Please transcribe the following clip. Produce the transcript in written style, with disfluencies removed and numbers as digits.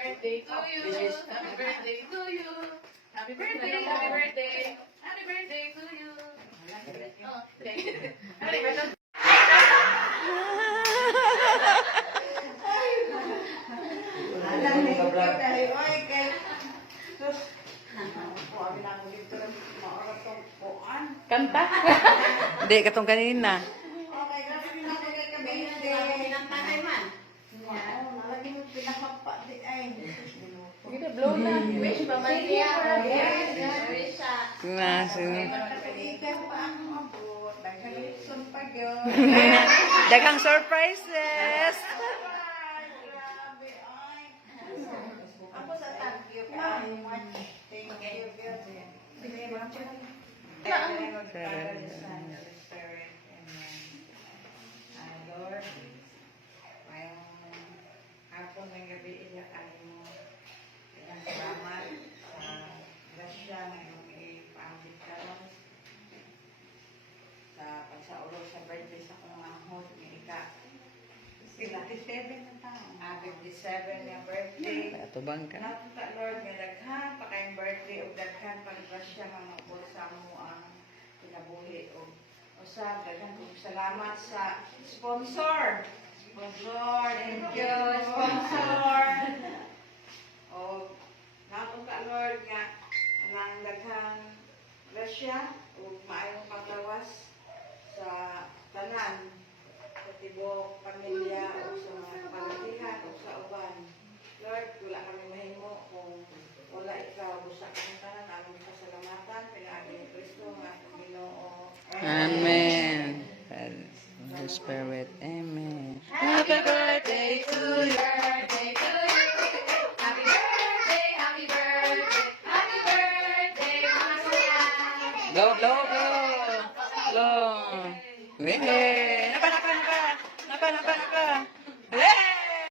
birthday to you. Happy birthday to you. Happy birthday, happy birthday. Happy birthday to you. Oh, okay. Happy birthday. Kanta? Hindi, katong kanina. Kita blow na. Wish pa man niya. Na, sino? Daghang surprises. Lord, ngayong hapon ng gabi iyak mo. Ilang salamat sa grasya na iyong ipaambit karon sa pagsaulo sa birthday sa kong mahod ni Ika. 57 na taon. 57 na birthday. Atubang ka. Napunta Lord, nga daghan pa kayong birthday o daghan pang grasya mga upod sa mo ang pinabuhi o usab daghan kong salamat sa sponsor. Sponsor, thank you, sponsor. O napunta Lord nga ang daghan grasya o maayong paglawas sa tanan sa tibok pamilya o sa mga kapalatihan o sa uban. Lord, wala kami mahimo kung wala ikaw. Busa kami tanan, aming pasalamatan, pinagi ni Kristo, ang ating Ginoo. Amen. Holy Spirit, amen. Happy birthday to you. Birthday to you. Happy birthday, happy birthday. Happy birthday, Masaya. Blow, blow, blow. Blow. Napa.